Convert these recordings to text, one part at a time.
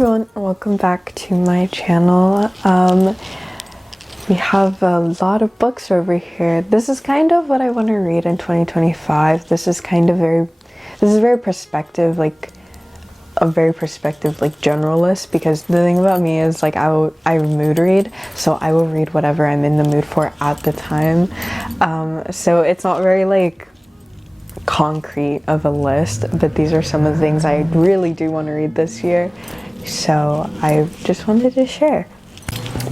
everyone, welcome back to my channel. We have a lot of books over here. This is kind of what I want to read in 2025. This is very perspective, like a very perspective, like generalist, because the thing about me is like I mood read, so I will read whatever I'm in the mood for at the time. So it's not very like concrete of a list, but these are some of the things I really do want to read this year, so I just wanted to share.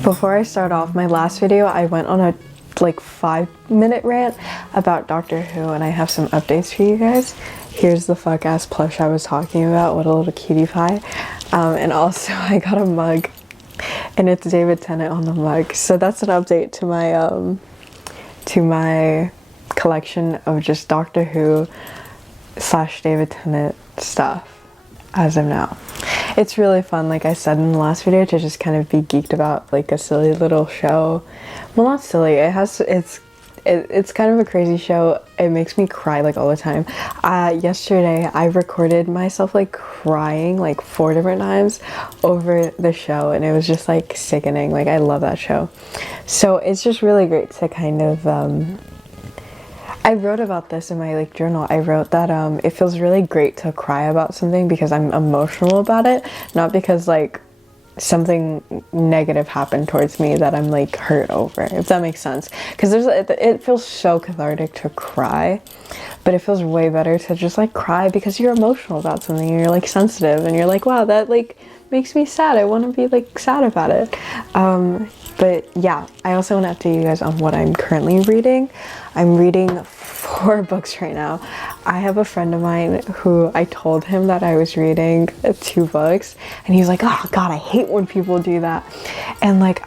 Before I start off, my last video I went on a like 5-minute rant about Doctor Who, and I have some updates for you guys. Here's the fuck ass plush I was talking about. What a little cutie pie. And also I got a mug and it's David Tennant on the mug, so that's an update to my collection of just Doctor Who / David Tennant stuff as of now. It's really fun, like I said in the last video, to just kind of be geeked about like a silly little show. Well, not silly, it's kind of a crazy show. It makes me cry like all the time. Yesterday I recorded myself like crying like 4 different times over the show, and it was just like sickening. Like, I love that show. So it's just really great to kind of I wrote about this in my like journal. I wrote that it feels really great to cry about something because I'm emotional about it, not because like something negative happened towards me that I'm like hurt over, if that makes sense. Because it feels so cathartic to cry, but it feels way better to just like cry because you're emotional about something and you're like sensitive and you're like, wow, that like makes me sad. I want to be like sad about it. But yeah, I also want to update you guys on what I'm currently reading. I'm reading 4 books right now. I have a friend of mine who I told him that I was reading 2 books, and he's like, oh god, I hate when people do that. And like,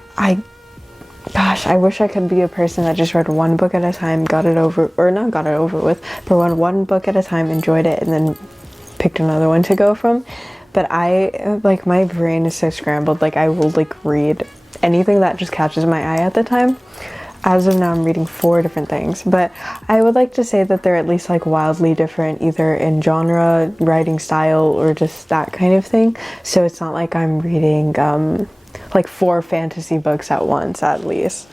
gosh, I wish I could be a person that just read 1 book at a time, got it over with, but read 1 book at a time, enjoyed it, and then picked another one to go from. But like, my brain is so scrambled, like I will like read anything that just catches my eye at the time. As of now, I'm reading 4 different things, but I would like to say that they're at least like wildly different, either in genre, writing style, or just that kind of thing. So it's not like I'm reading like 4 fantasy books at once, at least.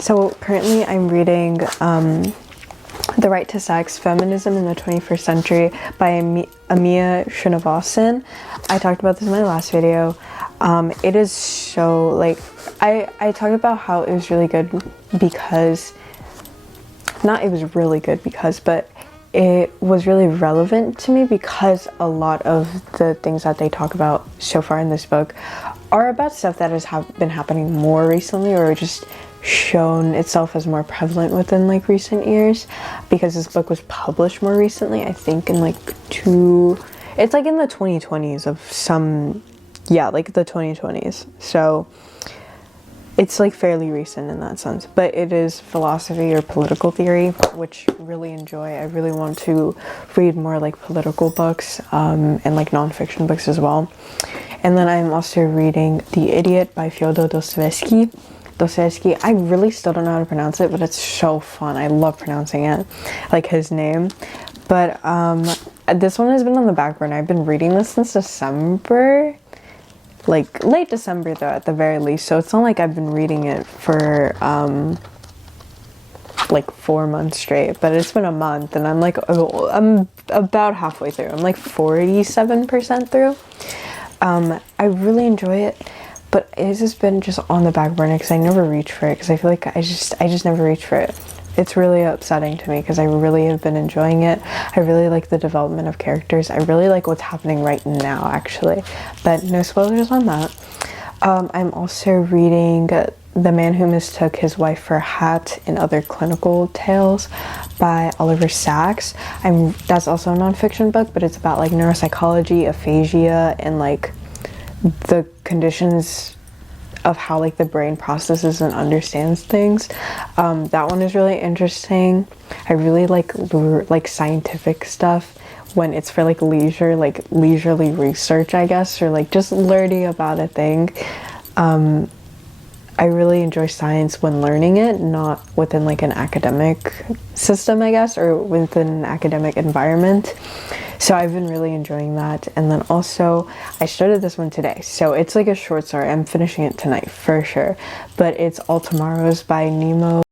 So currently I'm reading The Right to Sex, Feminism in the 21st Century by Amiya Srinivasan. I talked about this in my last video. It is so like, I talked about how it was really good because, not it was really good because, but it was really relevant to me because a lot of the things that they talk about so far in this book are about stuff that has been happening more recently, or just shown itself as more prevalent within like recent years, because this book was published more recently, I think in like it's like in the 2020s of some, yeah, like the 2020s. So it's like fairly recent in that sense, but it is philosophy or political theory, which I really enjoy. I really want to read more like political books and like nonfiction books as well. And then I'm also reading The Idiot by Fyodor Dostoevsky. I really still don't know how to pronounce it, but it's so fun. I love pronouncing it, like his name. But this one has been on the back burner. I've been reading this since December, like late December though, at the very least. So it's not like I've been reading it for like 4 months straight, but it's been a month, and I'm like, I'm about halfway through. I'm like 47% through. I really enjoy it, but it's just been on the back burner because I never reach for it, because I feel like I just never reach for it. It's really upsetting to me because I really have been enjoying it. I really like the development of characters. I really like what's happening right now, actually, but no spoilers on that. I'm also reading The Man Who Mistook His Wife for a Hat and Other Clinical Tales by Oliver Sacks. That's also a nonfiction book, but it's about like neuropsychology, aphasia, and like the conditions of how like the brain processes and understands things. That one is really interesting. I really like scientific stuff when it's for like leisurely research, I guess, or like just learning about a thing. I really enjoy science when learning it, not within like an academic system, I guess, or within an academic environment. So I've been really enjoying that. And then also I started this one today, so it's like a short story. I'm finishing it tonight for sure, but it's All Tomorrows by Nemo. I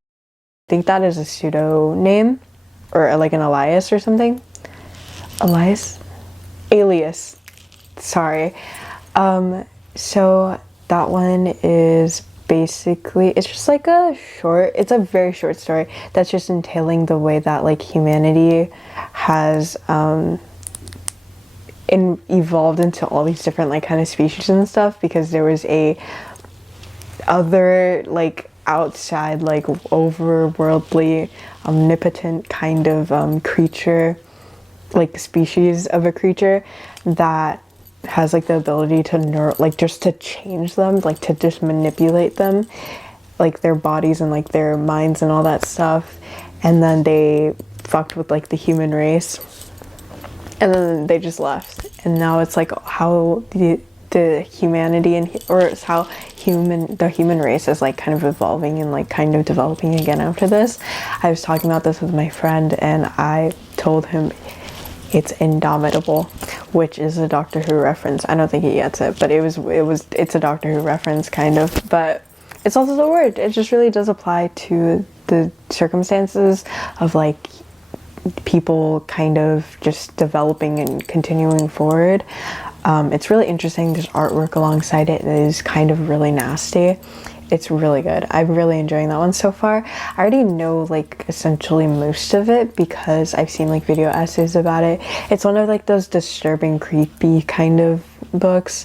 think that is a pseudo name, or like an alias or something. Alias, sorry. So that one is basically, it's just like it's a very short story that's just entailing the way that like humanity has evolved into all these different like kind of species and stuff, because there was a other like outside like overworldly omnipotent kind of creature, like species of a creature that has like the ability to just to change them, like to just manipulate them, like their bodies and like their minds and all that stuff. And then they fucked with like the human race, and then they just left. And now it's like how the humanity or it's how the human race is like kind of evolving and like kind of developing again after this. I was talking about this with my friend, and I told him it's Indomitable, which is a Doctor Who reference. I don't think he gets it, but it's a Doctor Who reference kind of, but it's also the word. It just really does apply to the circumstances of like people kind of just developing and continuing forward. It's really interesting. There's artwork alongside it that is kind of really nasty. It's really good. I'm really enjoying that one so far. I already know like essentially most of it because I've seen like video essays about it. It's one of like those disturbing, creepy kind of books.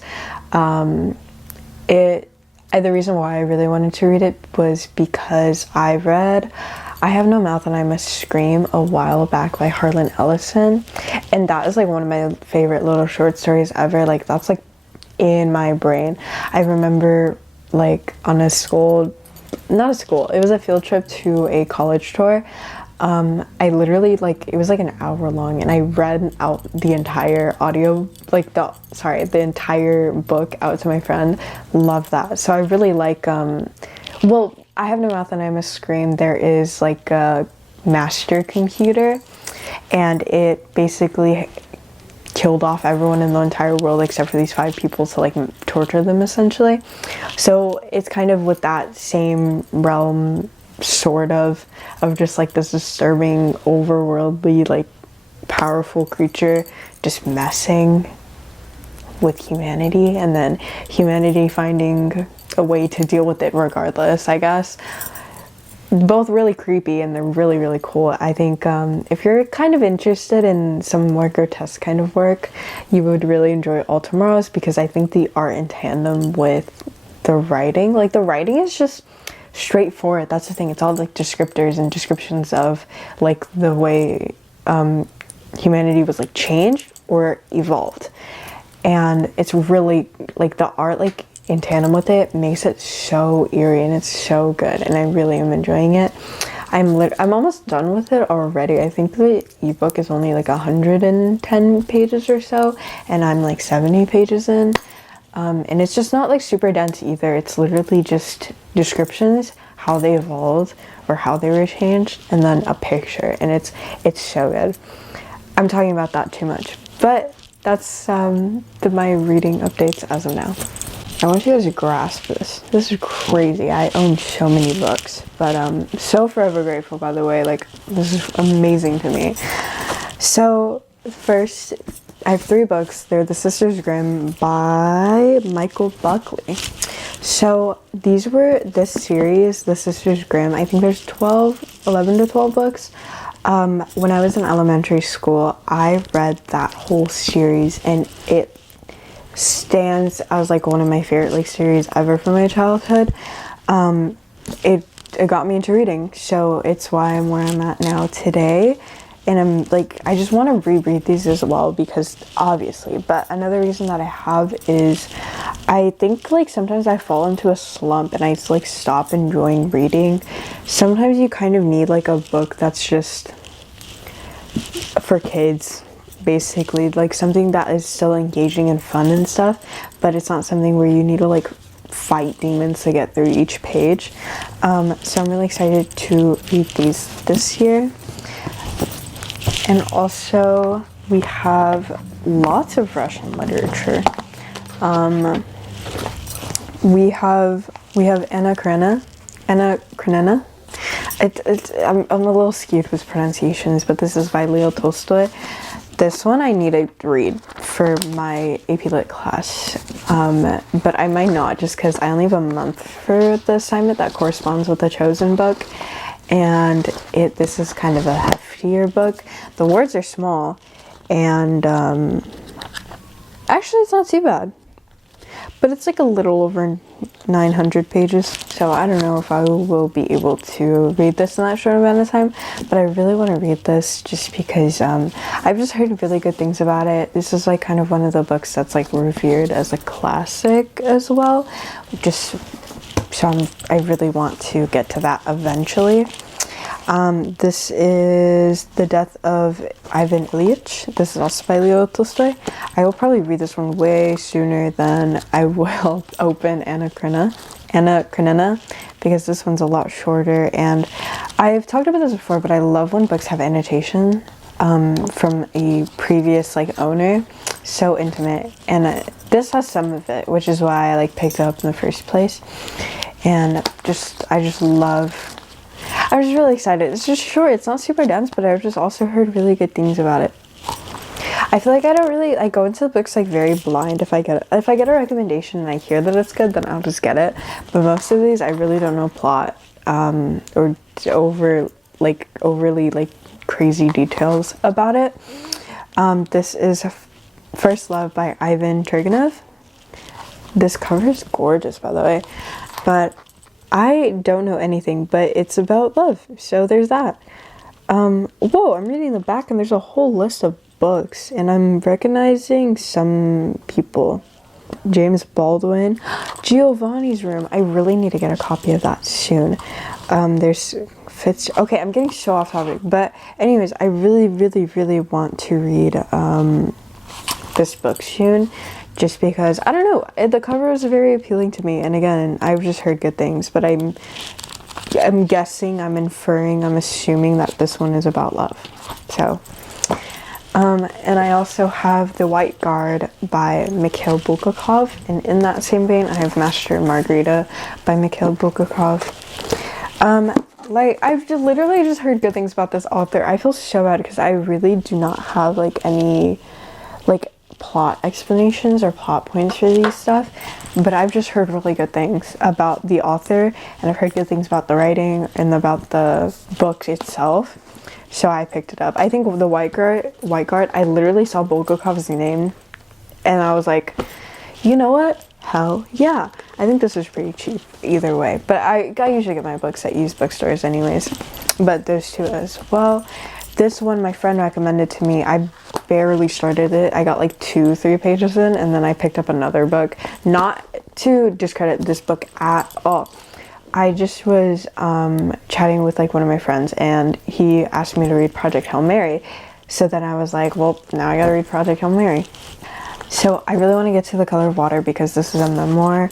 The reason why I really wanted to read it was because I read I Have No Mouth and I Must Scream a while back by Harlan Ellison, and that is like one of my favorite little short stories ever. Like that's like in my brain. I remember like on it was a field trip to a college tour. I literally like, it was like an hour long, and I read out the entire the entire book out to my friend. Love that. So I really like I Have No Mouth and I Must Scream, there is like a master computer, and it basically killed off everyone in the entire world except for these 5 people to like torture them essentially. So it's kind of with that same realm sort of just like this disturbing overworldly like powerful creature just messing with humanity, and then humanity finding a way to deal with it regardless, I guess. Both really creepy, and they're really, really cool. I think if you're kind of interested in some more grotesque kind of work, you would really enjoy All Tomorrows, because I think the art in tandem with the writing, like the writing is just straightforward. That's the thing. It's all like descriptors and descriptions of like the way humanity was like changed or evolved. And it's really like the art like in tandem with it makes it so eerie, and it's so good, and I really am enjoying it. I'm almost done with it already. I think the ebook is only like 110 pages or so, and I'm like 70 pages in. And it's just not like super dense either. It's literally just descriptions, how they evolved or how they were changed, and then a picture, and it's so good. I'm talking about that too much, but that's my reading updates as of now. I want you guys to grasp this. This is crazy. I own so many books, but so forever grateful, by the way. Like, this is amazing to me. So first, I have 3 books. They're The Sisters Grimm by Michael Buckley. So this series, The Sisters Grimm, I think there's 11 to 12 books. When I was in elementary school, I read that whole series, and it stands as like one of my favorite like series ever from my childhood. It got me into reading, so it's why I'm where I'm at now today. And I'm like, I just want to reread these as well, because obviously, but another reason that I have is I think like sometimes I fall into a slump and I just like stop enjoying reading. Sometimes you kind of need like a book that's just for kids, basically, like something that is still engaging and fun and stuff, but it's not something where you need to like fight demons to get through each page. So I'm really excited to read these this year. And also we have lots of Russian literature. We have Anna Karenina. I'm a little skewed with pronunciations, but this is by Leo Tolstoy. This one I need to read for my AP Lit class, but I might not, just because I only have a month for the assignment that corresponds with the chosen book, and this is kind of a heftier book. The words are small, and actually it's not too bad, but it's like a little over 900 pages, so I don't know if I will be able to read this in that short amount of time, but I really want to read this just because I've just heard really good things about it. This is like kind of one of the books that's like revered as a classic as well, I really want to get to that eventually. This is The Death of Ivan Ilyich. This is also by Leo Tolstoy. I will probably read this one way sooner than I will open Anna Karenina, because this one's a lot shorter, and I've talked about this before, but I love when books have annotation from a previous like owner. So intimate, and this has some of it, which is why I like picked it up in the first place. And I was really excited. It's just short, it's not super dense, but I've just also heard really good things about it. I feel like I don't really go into the books like very blind. If I get a recommendation and I hear that it's good, then I'll just get it. But most of these I really don't know plot or overly like crazy details about it. This is First Love by Ivan Turgenev. This cover is gorgeous, by the way, but I don't know anything, but it's about love, so there's that. Whoa, I'm reading the back and there's a whole list of books, and I'm recognizing some people. James Baldwin, Giovanni's Room. I really need to get a copy of that soon. Okay, I'm getting so off topic, but anyways, I really want to read this book soon, just because, I don't know, the cover is very appealing to me, and again, I've just heard good things, but I'm guessing, I'm inferring, I'm assuming that this one is about love. So, and I also have The White Guard by Mikhail Bulgakov, and in that same vein, I have Master and Margarita by Mikhail Bulgakov. I've literally just heard good things about this author. I feel so bad because I really do not have any plot explanations or plot points for these stuff, but I've just heard really good things about the author, and I've heard good things about the writing and about the book itself, so I picked it up. I think The White Guard, I literally saw Bulgakov's name and I was like, you know what, hell yeah. I think this was pretty cheap either way, but I usually get my books at used bookstores anyways, but those two as well. This one my friend recommended to me. I barely started it. I got like 2-3 pages in, and then I picked up another book. Not to discredit this book at all. I just was chatting with one of my friends, and he asked me to read Project Hail Mary. So then I was like, well, now I gotta read Project Hail Mary. So I really want to get to The Color of Water because this is a memoir.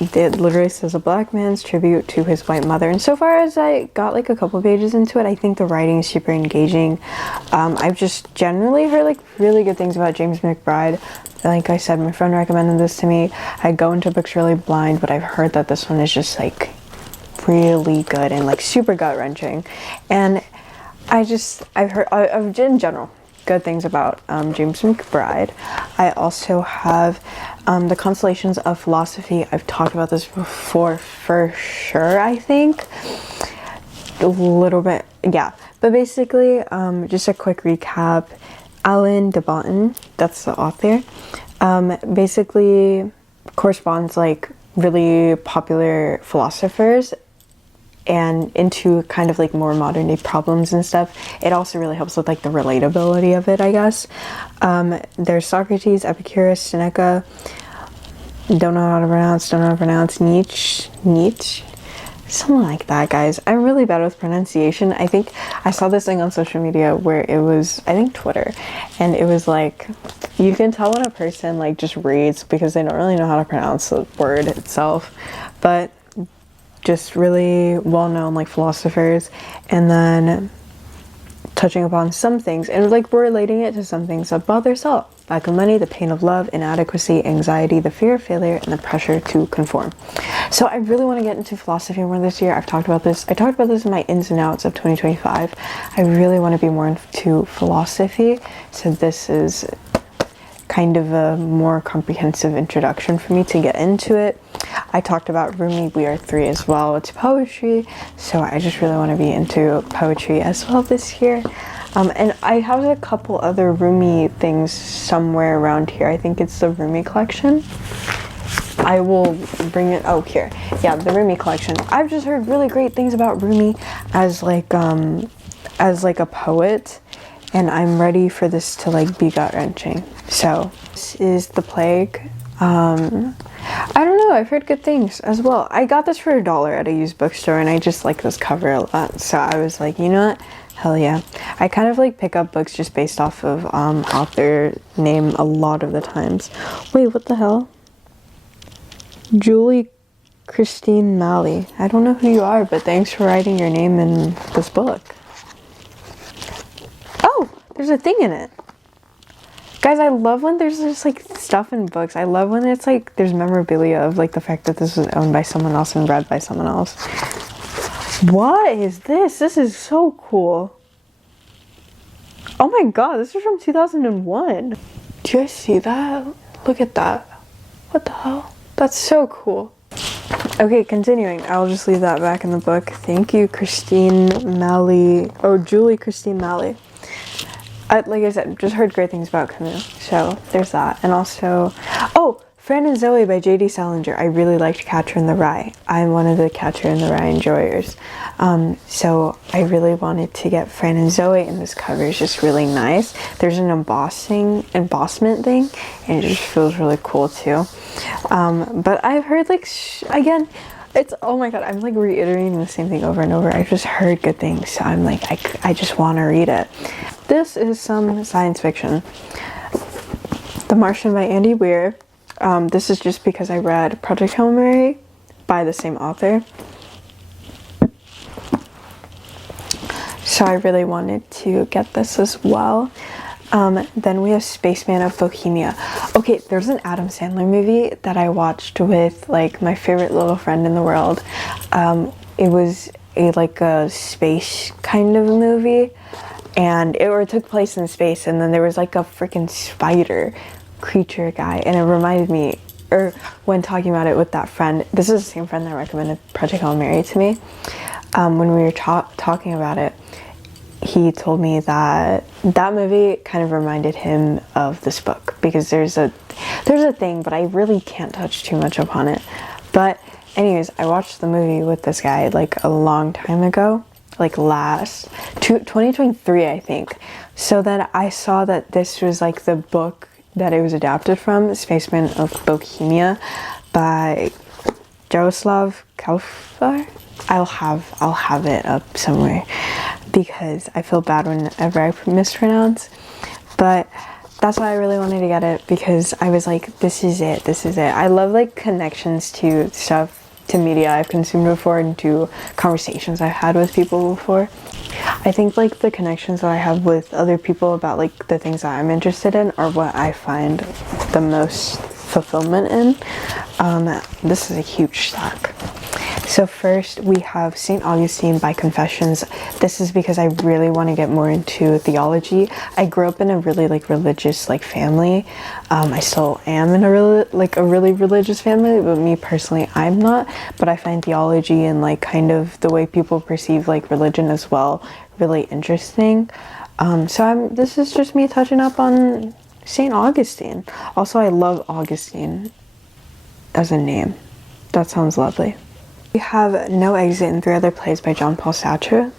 It literally says a black man's tribute to his white mother, and so far as I got a couple pages into it, I think the writing is super engaging. I've just generally heard really good things about James McBride. Like I said, my friend recommended this to me. I go into books really blind, but I've heard that this one is just really good and super gut-wrenching. And I've heard in general good things about James McBride. I also have The Constellations of Philosophy. I've talked about this before for sure, I think. A little bit, yeah. But basically, just a quick recap. Alain de Botton, that's the author, basically corresponds really popular philosophers and into kind of more modern day problems and stuff. It also really helps with the relatability of it, I guess. There's Socrates, Epicurus, Seneca, don't know how to pronounce, Nietzsche, something like that, guys. I'm really bad with pronunciation. I think I saw this thing on social media where it was, I think Twitter, and it was you can tell when a person just reads because they don't really know how to pronounce the word itself, but just really well-known philosophers. And then touching upon some things and like relating it to some things that bother us all. Lack of money, the pain of love, inadequacy, anxiety, the fear of failure, and the pressure to conform. So I really want to get into philosophy more this year. I've talked about this. I talked about this in my ins and outs of 2025. I really want to be more into philosophy. So this is kind of a more comprehensive introduction for me to get into it. I talked about Rumi, We Are Three as well. It's poetry. So I just really want to be into poetry as well this year. And I have a couple other Rumi things somewhere around here. I think it's the Rumi collection. I will bring it, oh here. Yeah, the Rumi collection. I've just heard really great things about Rumi as like a poet. And I'm ready for this to like be gut-wrenching. So this is The Plague. I don't know, I've heard good things as well. I got this for $1 at a used bookstore and I just like this cover a lot. So I was like, you know what? Hell yeah. I kind of like pick up books just based off of author name a lot of the times. Wait, what the hell? Julie Christine Malley. I don't know who you are, but thanks for writing your name in this book. Oh, there's a thing in it. Guys, I love when there's just like stuff in books. I love when it's like there's memorabilia of like the fact that this was owned by someone else and read by someone else. What is this? This is so cool. Oh my god, this is from 2001. Do you guys see that? Look at that. What the hell? That's so cool. Okay, continuing. I'll just leave that back in the book. Thank you, Christine Malley. Oh, Julie Christine Malley. Like I said, just heard great things about Camus. So there's that. And also, oh, Fran and Zoe by J.D. Salinger. I really liked Catcher in the Rye. I'm one of the Catcher in the Rye enjoyers. So I really wanted to get Fran and Zoe, and this cover is just really nice. There's an embossment thing, and it just feels really cool too. But I've heard like, again, it's, oh my god, I'm like reiterating the same thing over and over. I just heard good things, so I'm like, I just want to read it. This is some science fiction. The Martian by Andy Weir. This is just because I read Project Hail Mary by the same author. So I really wanted to get this as well. Then we have Spaceman of Bohemia. Okay, there's an Adam Sandler movie that I watched with like my favorite little friend in the world. It was like a space kind of movie, and it took place in space, and then there was like a freaking spider creature guy, and it reminded me, or when talking about it with that friend, this is the same friend that recommended Project Hail Mary to me, when we were talking about it, he told me that that movie kind of reminded him of this book, because there's a thing, but I really can't touch too much upon it. But anyways, I watched the movie with this guy like a long time ago, like 2023 I think. So then I saw that this was like the book that it was adapted from, Spaceman of Bohemia by Jaroslav Kalfar. I'll have it up somewhere because I feel bad whenever I mispronounce, but that's why I really wanted to get it, because I was like, this is it. I love like connections to stuff, to media I've consumed before, and to conversations I've had with people before. I think like the connections that I have with other people about like the things that I'm interested in are what I find the most fulfillment in. This is a huge stack. So first we have St. Augustine by Confessions. This is because I really want to get more into theology. I grew up in a really like religious like family. I still am in a really religious family, but me personally, I'm not. But I find theology and like kind of the way people perceive like religion as well really interesting. This is just me touching up on St. Augustine. Also, I love Augustine as a name. That sounds lovely. We have No Exit and Three Other Plays by John Paul Sartre.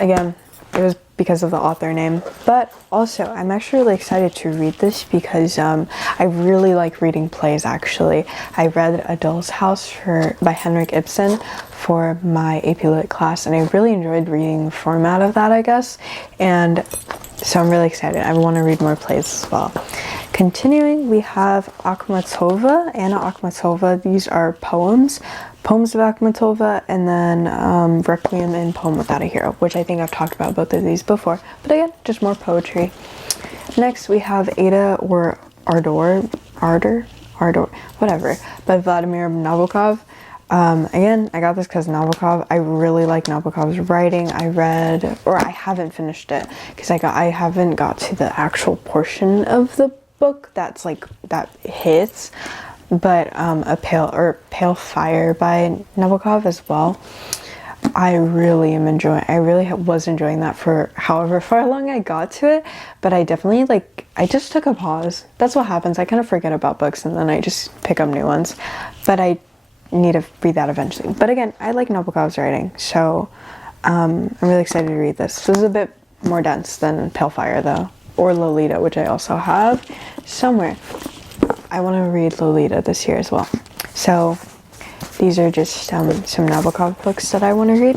Again, it was because of the author name, but also I'm actually really excited to read this because I really like reading plays. Actually, I read A Doll's House by Henrik Ibsen for my AP Lit class, and I really enjoyed reading the format of that, I guess, and so I'm really excited. I want to read more plays as well. Continuing, we have Anna Akhmatova. These are poems Poems of Akhmatova, and then Requiem and Poem Without a Hero, which I think I've talked about both of these before. But again, just more poetry. Next, we have Ada or Ardor, whatever, by Vladimir Nabokov. Again, I got this because Nabokov, I really like Nabokov's writing. I haven't finished it because I haven't got to the actual portion of the book that's like, that hits, but A Pale Fire by Nabokov as well. I really was enjoying that for however far along I got to it, but I definitely I just took a pause. That's what happens. I kind of forget about books and then I just pick up new ones, but I need to read that eventually. But again, I like Nabokov's writing, so I'm really excited to read this. This is a bit more dense than Pale Fire though, or Lolita, which I also have somewhere. I want to read Lolita this year as well. So these are just some Nabokov books that I want to read.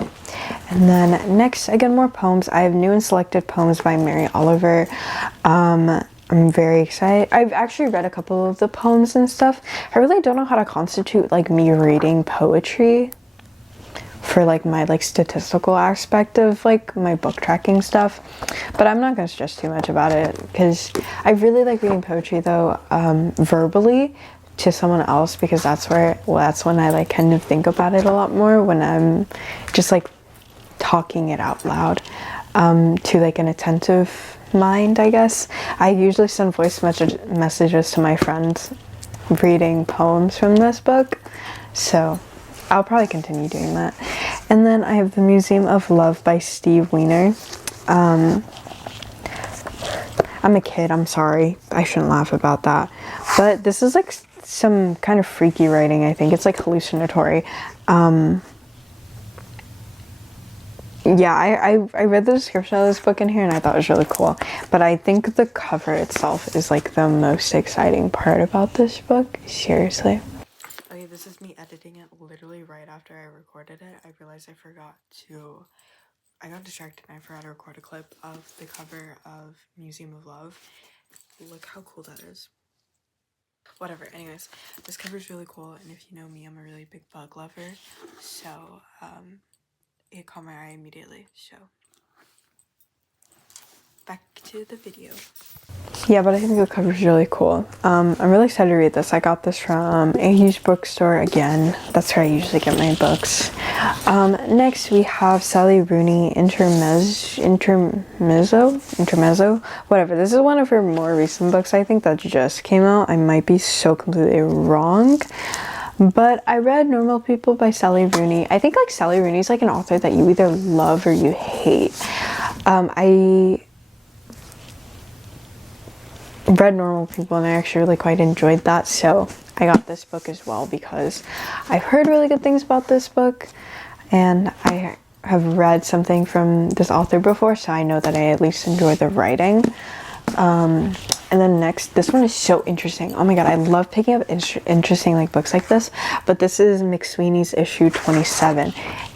And then next, again, more poems. I have New and Selected Poems by Mary Oliver. I'm very excited. I've actually read a couple of the poems and stuff. I really don't know how to constitute me reading poetry for my statistical aspect of my book tracking stuff, but I'm not gonna stress too much about it because I really like reading poetry though, verbally to someone else, because that's when I kind of think about it a lot more, when I'm just talking it out loud to an attentive mind, I guess. I usually send voice messages to my friends reading poems from this book, so I'll probably continue doing that. And then I have The Museum of Love by Steve Weiner. I'm a kid, I'm sorry, I shouldn't laugh about that, but this is some kind of freaky writing. I think it's hallucinatory. Yeah, I read the description of this book in here and I thought it was really cool, but I think the cover itself is the most exciting part about this book, seriously. Okay, this is me editing it literally right after I recorded it. I realized I got distracted and I forgot to record a clip of the cover of Museum of Love. Look how cool that is. Whatever, anyways, this cover is really cool, and if you know me, I'm a really big bug lover, so it caught my eye immediately. So back to the video. Yeah, but I think the cover is really cool. I'm really excited to read this. I got this from a huge bookstore again. That's where I usually get my books. Next we have Sally Rooney, Intermezzo, whatever. This is one of her more recent books, I think, that just came out. I might be so completely wrong, but I read Normal People by Sally Rooney. I think Sally Rooney is an author that you either love or you hate. I read Normal People and I actually really quite enjoyed that, so I got this book as well because I've heard really good things about this book and I have read something from this author before, so I know that I at least enjoy the writing. And then next, this one is so interesting. Oh my god, I love picking up interesting books like this, but this is McSweeney's issue 27,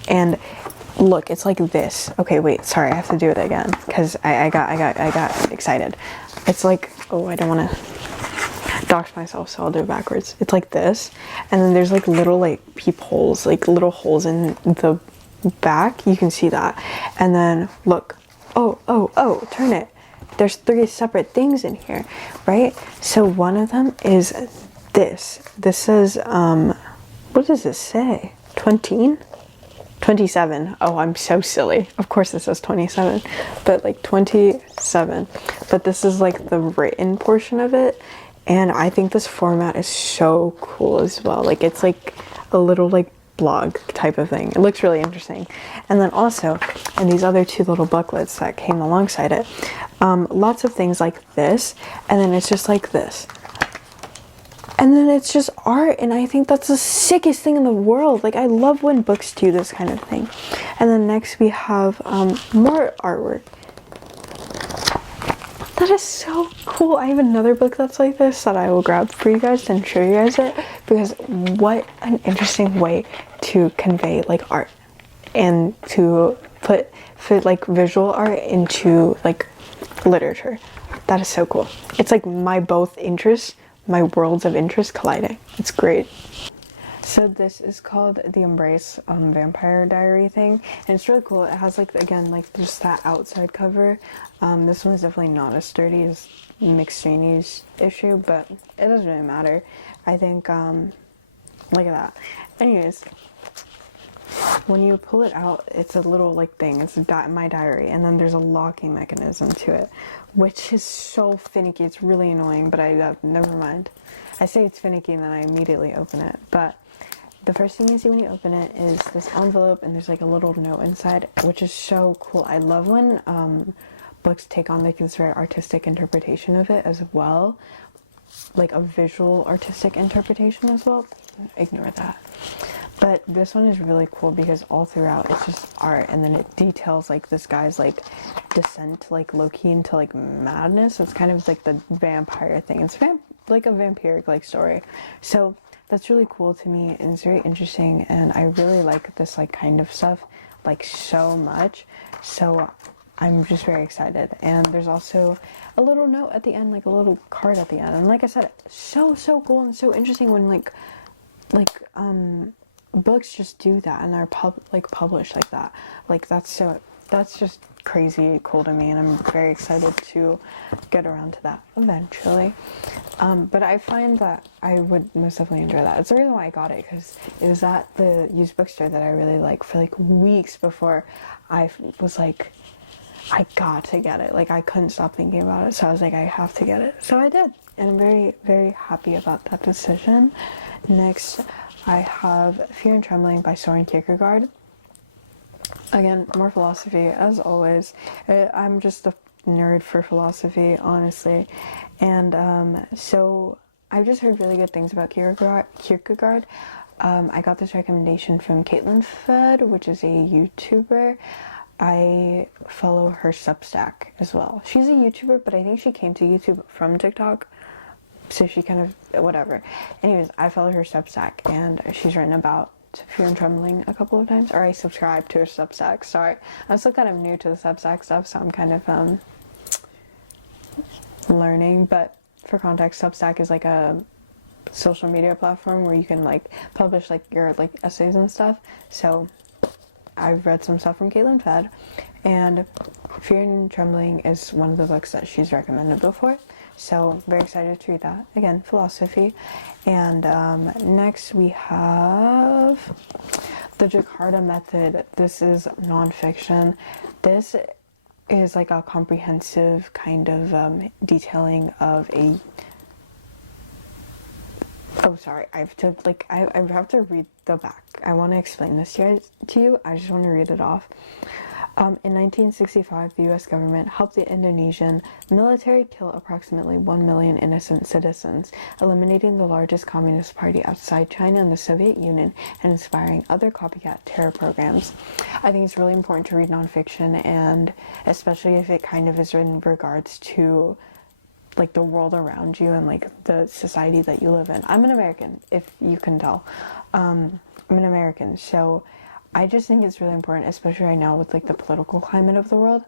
and look, it's this. Okay, wait, sorry, I have to do it again because I got excited. It's oh, I don't want to dox myself, so I'll do it backwards. It's this, and then there's little peepholes, little holes in the back. You can see that, and then look. Oh, turn it. There's 3 separate things in here, right? So one of them is this. This says, what does this say? 27. Oh, I'm so silly. Of course it says 27, but 27. But this is the written portion of it, and I think this format is so cool as well. It's a little blog type of thing. It looks really interesting. And then also in these other 2 little booklets that came alongside it, lots of things like this, and then it's just this. And then it's just art, and I think that's the sickest thing in the world. I love when books do this kind of thing. And then next we have more artwork. That is so cool. I have another book that's like this that I will grab for you guys and show you guys it, because what an interesting way to convey art and to fit visual art into literature. That is so cool. It's my both interests, my worlds of interest colliding. It's great. So this is called The Embrace Vampire Diary thing, and it's really cool. It has like, again, like just that outside cover. This one's definitely not as sturdy as McStaney's issue, but it doesn't really matter. I think, look at that. Anyways, when you pull it out, it's a little like thing. It's my diary, and then there's a locking mechanism to it, which is so finicky. It's really annoying, but never mind. I say it's finicky and then I immediately open it, but the first thing you see when you open it is this envelope, and there's like a little note inside, which is so cool. I love when books take on like this very artistic interpretation of it as well, like a visual artistic interpretation as well. Ignore that. But this one is really cool because all throughout it's just art, and then it details like this guy's like descent, like low-key into like madness. So it's kind of like the vampire thing. It's like a vampiric like story. So that's really cool to me, and it's very interesting, and I really like this like kind of stuff like so much. So I'm just very excited. And there's also a little note at the end, like a little card at the end, and like I said, so cool and so interesting when like books just do that and are published like that. Like that's just crazy cool to me, and I'm very excited to get around to that eventually. But I find that I would most definitely enjoy that. It's the reason why I got it, because it was at the used bookstore that I really like for like weeks before I was like, I got to get it. Like I couldn't stop thinking about it, so I was like, I have to get it. So I did, and I'm very, very happy about that decision. Next, I have Fear and Trembling by Soren Kierkegaard. Again, more philosophy, as always. I'm just a nerd for philosophy, honestly. And so I've just heard really good things about Kierkegaard. I got this recommendation from Caitlin Fed, which is a YouTuber. I follow her Substack as well. She's a YouTuber, but I think she came to YouTube from TikTok. So she kind of, whatever. Anyways, I follow her Substack, and she's written about Fear and Trembling a couple of times. Or I subscribe to her Substack, sorry. I'm still kind of new to the Substack stuff, so I'm kind of learning. But for context, Substack is like a social media platform where you can like publish like your like essays and stuff. So I've read some stuff from Caitlin Fed, and Fear and Trembling is one of the books that she's recommended before. So very excited to read that. Again, philosophy. And next we have The Jakarta Method. This is nonfiction. This is like a comprehensive kind of detailing of a... Oh, sorry. I have to read the back. I want to explain this to you. I just want to read it off. In 1965, the U.S. government helped the Indonesian military kill approximately 1 million innocent citizens, eliminating the largest communist party outside China and the Soviet Union, and inspiring other copycat terror programs. I think it's really important to read nonfiction, and especially if it kind of is in regards to like the world around you and like the society that you live in. I'm an American, if you can tell. I'm an American, so I just think it's really important, especially right now with like the political climate of the world,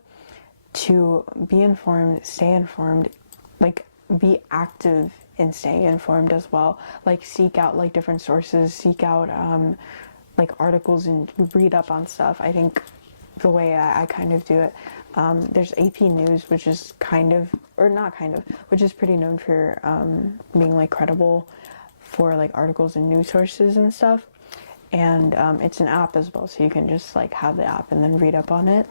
to be informed, stay informed, like be active in staying informed as well. Like seek out like different sources, seek out like articles and read up on stuff. I think the way I kind of do it, there's AP News, which is which is pretty known for being like credible for like articles and news sources and stuff. And it's an app as well, so you can just like have the app and then read up on it.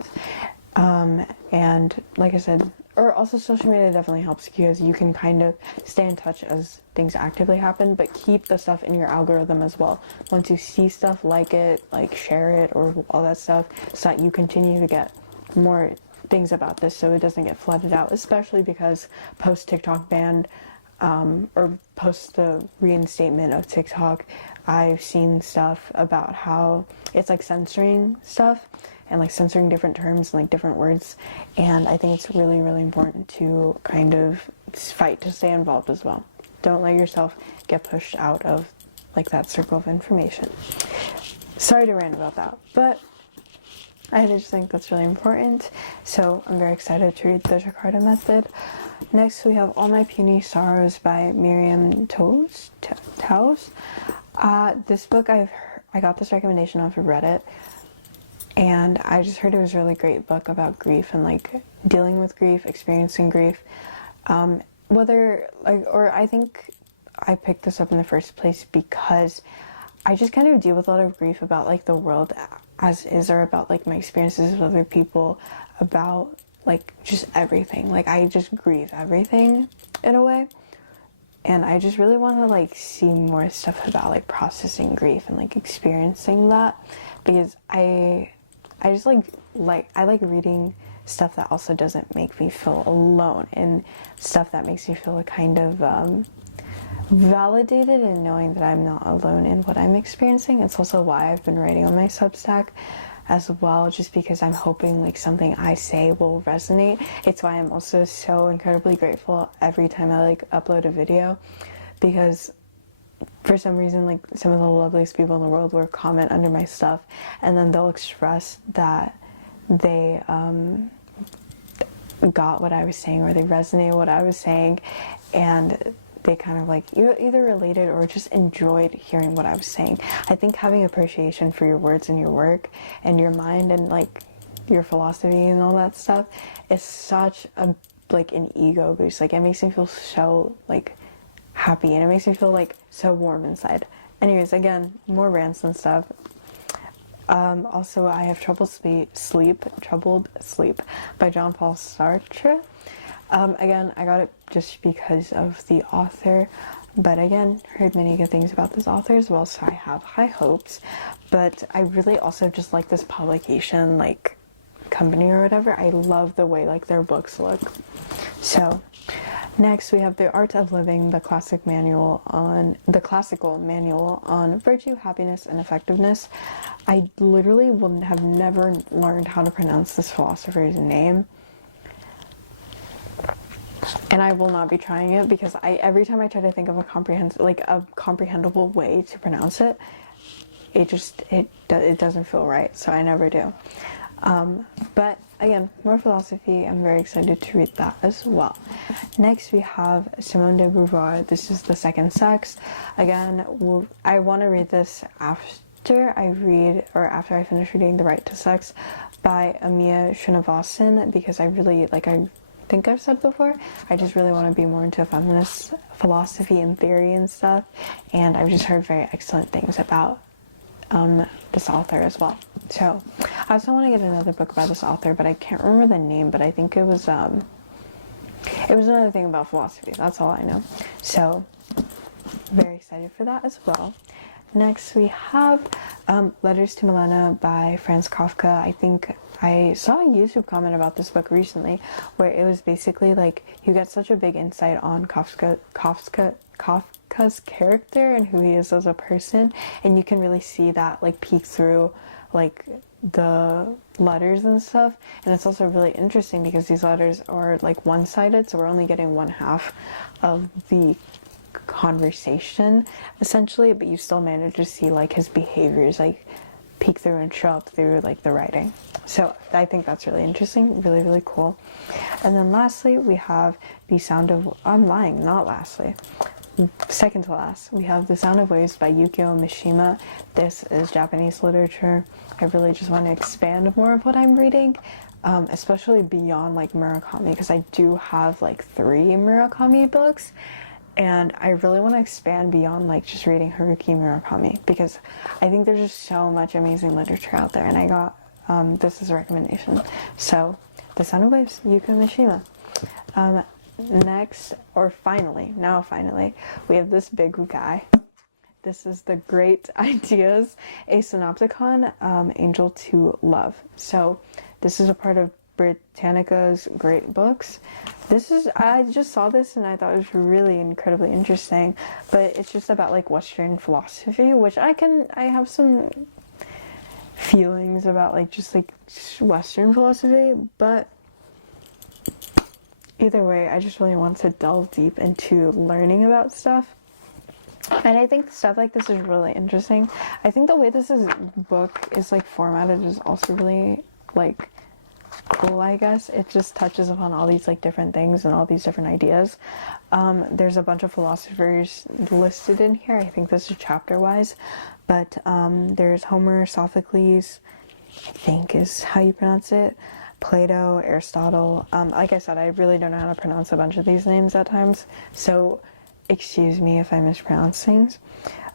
And like I said, or also social media definitely helps because you can kind of stay in touch as things actively happen, but keep the stuff in your algorithm as well. Once you see stuff, like it, like share it, or all that stuff, so that you continue to get more things about this so it doesn't get flooded out, especially because post TikTok ban, or post the reinstatement of TikTok, I've seen stuff about how it's like censoring stuff and like censoring different terms and like different words, and I think it's really, really important to kind of fight to stay involved as well. Don't let yourself get pushed out of like that circle of information. Sorry to rant about that, but I just think that's really important, so I'm very excited to read The Jakarta Method. Next we have All My Puny Sorrows by Miriam Toews. This book I got this recommendation off of Reddit, and I just heard it was a really great book about grief and like dealing with grief, experiencing grief. Whether like, or I think I picked this up in the first place because I just kind of deal with a lot of grief about like the world as is, or about like my experiences with other people, about like just everything. Like I just grieve everything in a way. And I just really want to like see more stuff about like processing grief and like experiencing that, because I just I like reading stuff that also doesn't make me feel alone, and stuff that makes me feel kind of validated in knowing that I'm not alone in what I'm experiencing. It's also why I've been writing on my Substack as well, just because I'm hoping like something I say will resonate. It's why I'm also so incredibly grateful every time I like upload a video, because for some reason like some of the loveliest people in the world will comment under my stuff, and then they'll express that they got what I was saying, or they resonate with what I was saying, and they kind of like either related or just enjoyed hearing what I was saying. I think having appreciation for your words and your work and your mind and like your philosophy and all that stuff is such a like an ego boost. Like it makes me feel so like happy, and it makes me feel like so warm inside. Anyways, again, more rants and stuff. Also, I have Troubled Sleep by Jean-Paul Sartre. Again, I got it just because of the author, but again, heard many good things about this author as well, so I have high hopes. But I really also just like this publication, like, company or whatever. I love the way, like, their books look. So, next we have The Art of Living, the classical manual on virtue, happiness, and effectiveness. I literally will have never learned how to pronounce this philosopher's name, and I will not be trying it, because every time I try to think of a comprehensible way to pronounce it, it doesn't feel right, so I never do. But again, more philosophy. I'm very excited to read that as well. Next we have Simone de Beauvoir. This is The Second Sex. Again, I want to read this after I finish reading The Right to Sex by Amiya Srinivasan, because I really I think I've said before, I just really want to be more into feminist philosophy and theory and stuff, and I've just heard very excellent things about this author as well. So I also want to get another book by this author, but I can't remember the name, but I think it was another thing about philosophy. That's all I know. So very excited for that as well. Next we have Letters to Milena by Franz Kafka. I think I saw a YouTube comment about this book recently, where it was basically like you get such a big insight on Kafka's character and who he is as a person, and you can really see that like peek through like the letters and stuff. And it's also really interesting because these letters are like one-sided, so we're only getting one half of the conversation essentially, but you still manage to see like his behaviors like peek through and show up through like the writing. So I think that's really interesting, really cool. And then lastly we have second to last, we have The Sound of Waves by Yukio Mishima. This is Japanese literature. I really just want to expand more of what I'm reading, especially beyond like Murakami, because I do have like 3 Murakami books, and I really want to expand beyond like just reading Haruki Murakami, because I think there's just so much amazing literature out there, and I got this as a recommendation. So The Sound of Waves, Yukio Mishima. Next, or finally, we have this big guy. This is The Great Ideas, a Synopticon, Angel to Love. So this is a part of Britannica's Great Books. I just saw this and I thought it was really incredibly interesting, but it's just about like Western philosophy, which I have some feelings about like just like Western philosophy, but either way, I just really want to delve deep into learning about stuff. And I think stuff like this is really interesting. I think the way book is like formatted is also really like cool, I guess. It just touches upon all these like different things and all these different ideas. There's a bunch of philosophers listed in here. I think this is chapter wise, but there's Homer, Sophocles, I think is how you pronounce it, Plato, Aristotle. Like I said, I really don't know how to pronounce a bunch of these names at times, so excuse me if I mispronounce things.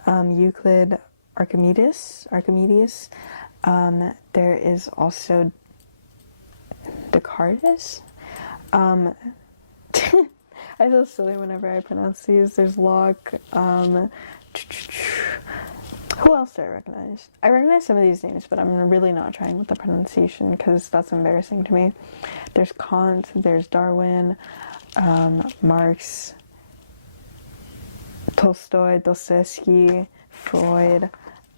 Euclid, Archimedes. There is also Descartes. I feel silly whenever I pronounce these. There's Locke. Who else do I recognize? I recognize some of these names, but I'm really not trying with the pronunciation because that's embarrassing to me. There's Kant, there's Darwin, Marx, Tolstoy, Dostoevsky, Freud,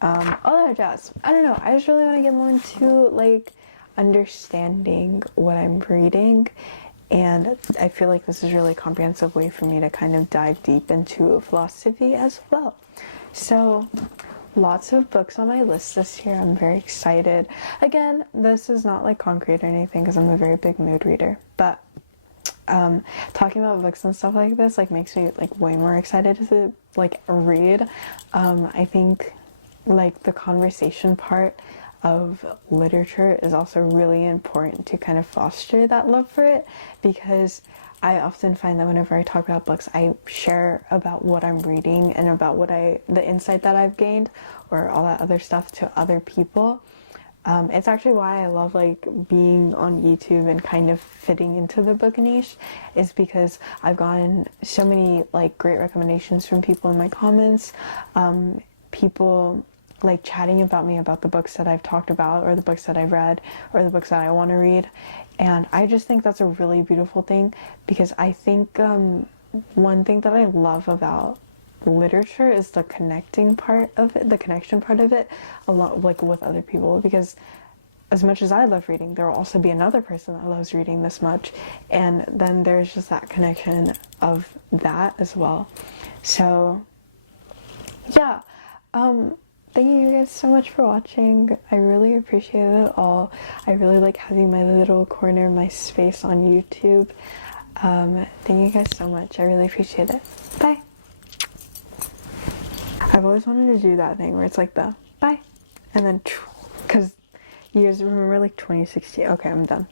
all that jazz. I don't know. I just really want to get more into like understanding what I'm reading, and I feel like this is a really comprehensive way for me to kind of dive deep into philosophy as well. So lots of books on my list this year. I'm very excited. Again, this is not like concrete or anything because I'm a very big mood reader, but talking about books and stuff like this like makes me like way more excited to like read. I think like the conversation part of literature is also really important to kind of foster that love for it, because I often find that whenever I talk about books, I share about what I'm reading and about the insight that I've gained or all that other stuff to other people. It's actually why I love like being on YouTube and kind of fitting into the book niche, is because I've gotten so many like great recommendations from people in my comments, people like chatting about me about the books that I've talked about or the books that I've read or the books that I want to read. And I just think that's a really beautiful thing, because I think one thing that I love about literature is the connection part of it, a lot like with other people, because as much as I love reading, there will also be another person that loves reading this much, and then there's just that connection of that as well. So yeah, thank you guys so much for watching. I really appreciate it all. I really like having my little corner, my space on YouTube. Thank you guys so much. I really appreciate it. Bye. I've always wanted to do that thing where it's like the bye and then, because you guys remember like 2016. Okay, I'm done.